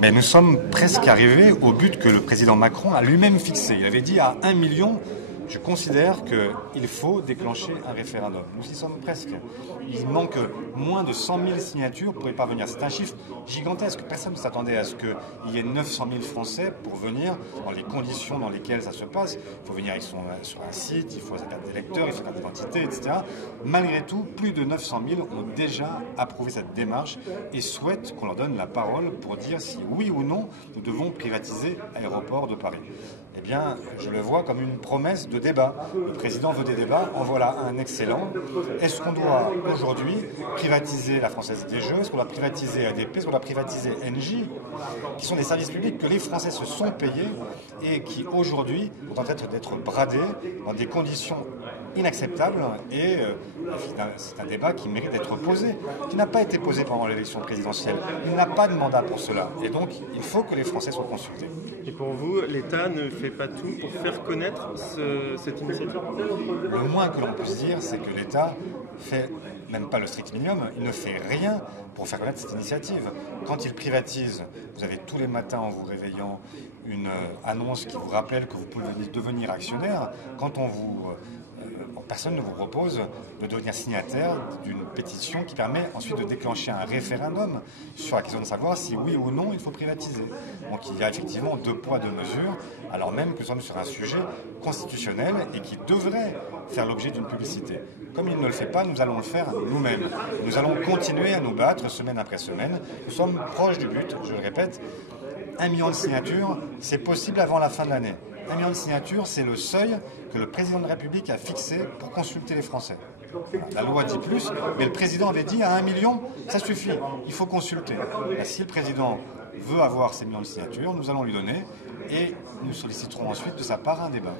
Mais nous sommes presque arrivés au but que le président Macron a lui-même fixé. Il avait dit à 1 million, je considère qu'il faut déclencher un référendum. Nous y sommes presque. Il manque moins de 100 000 signatures pour y parvenir. C'est un chiffre gigantesque. Personne ne s'attendait à ce qu'il y ait 900 000 Français pour venir dans les conditions dans lesquelles ça se passe. Il faut venir sur un site, il faut sa carte d'électeur, il faut sa carte d'identité, etc. Malgré tout, plus de 900 000 ont déjà approuvé cette démarche et souhaitent qu'on leur donne la parole pour dire si oui ou non nous devons privatiser l'aéroport de Paris. Eh bien, je le vois comme une promesse de débat. Le président veut des débats, en voilà un excellent. Est-ce qu'on doit aujourd'hui privatiser la Française des Jeux? Est-ce qu'on doit privatiser ADP? Est-ce qu'on doit privatiser Engie? Qui sont des services publics que les Français se sont payés et qui aujourd'hui sont en train d'être bradés dans des conditions inacceptables. Et c'est un débat qui mérite d'être posé, qui n'a pas été posé pendant l'élection présidentielle. Il n'a pas de mandat pour cela. Et donc, il faut que les Français soient consultés. Et pour vous, l'État ne fait pas tout pour faire connaître cette initiative? Le moins que l'on puisse dire, c'est que l'État fait même pas le strict minimum, il ne fait rien pour faire connaître cette initiative. Quand il privatise, vous avez tous les matins en vous réveillant une annonce qui vous rappelle que vous pouvez devenir actionnaire. Quand personne ne vous propose de devenir signataire d'une pétition qui permet ensuite de déclencher un référendum sur la question de savoir si oui ou non il faut privatiser. Donc il y a effectivement 2 poids 2 mesures, alors même que nous sommes sur un sujet constitutionnel et qui devrait faire l'objet d'une publicité. Comme il ne le fait pas, nous allons le faire nous-mêmes. Nous allons continuer à nous battre semaine après semaine. Nous sommes proches du but, je le répète. 1 million de signatures, c'est possible avant la fin de l'année. 1 million de signatures, c'est le seuil que le président de la République a fixé pour consulter les Français. Voilà, la loi dit plus, mais le président avait dit à 1 million, ça suffit, il faut consulter. Et si le président veut avoir ces millions de signatures, nous allons lui donner et nous solliciterons ensuite de sa part un débat.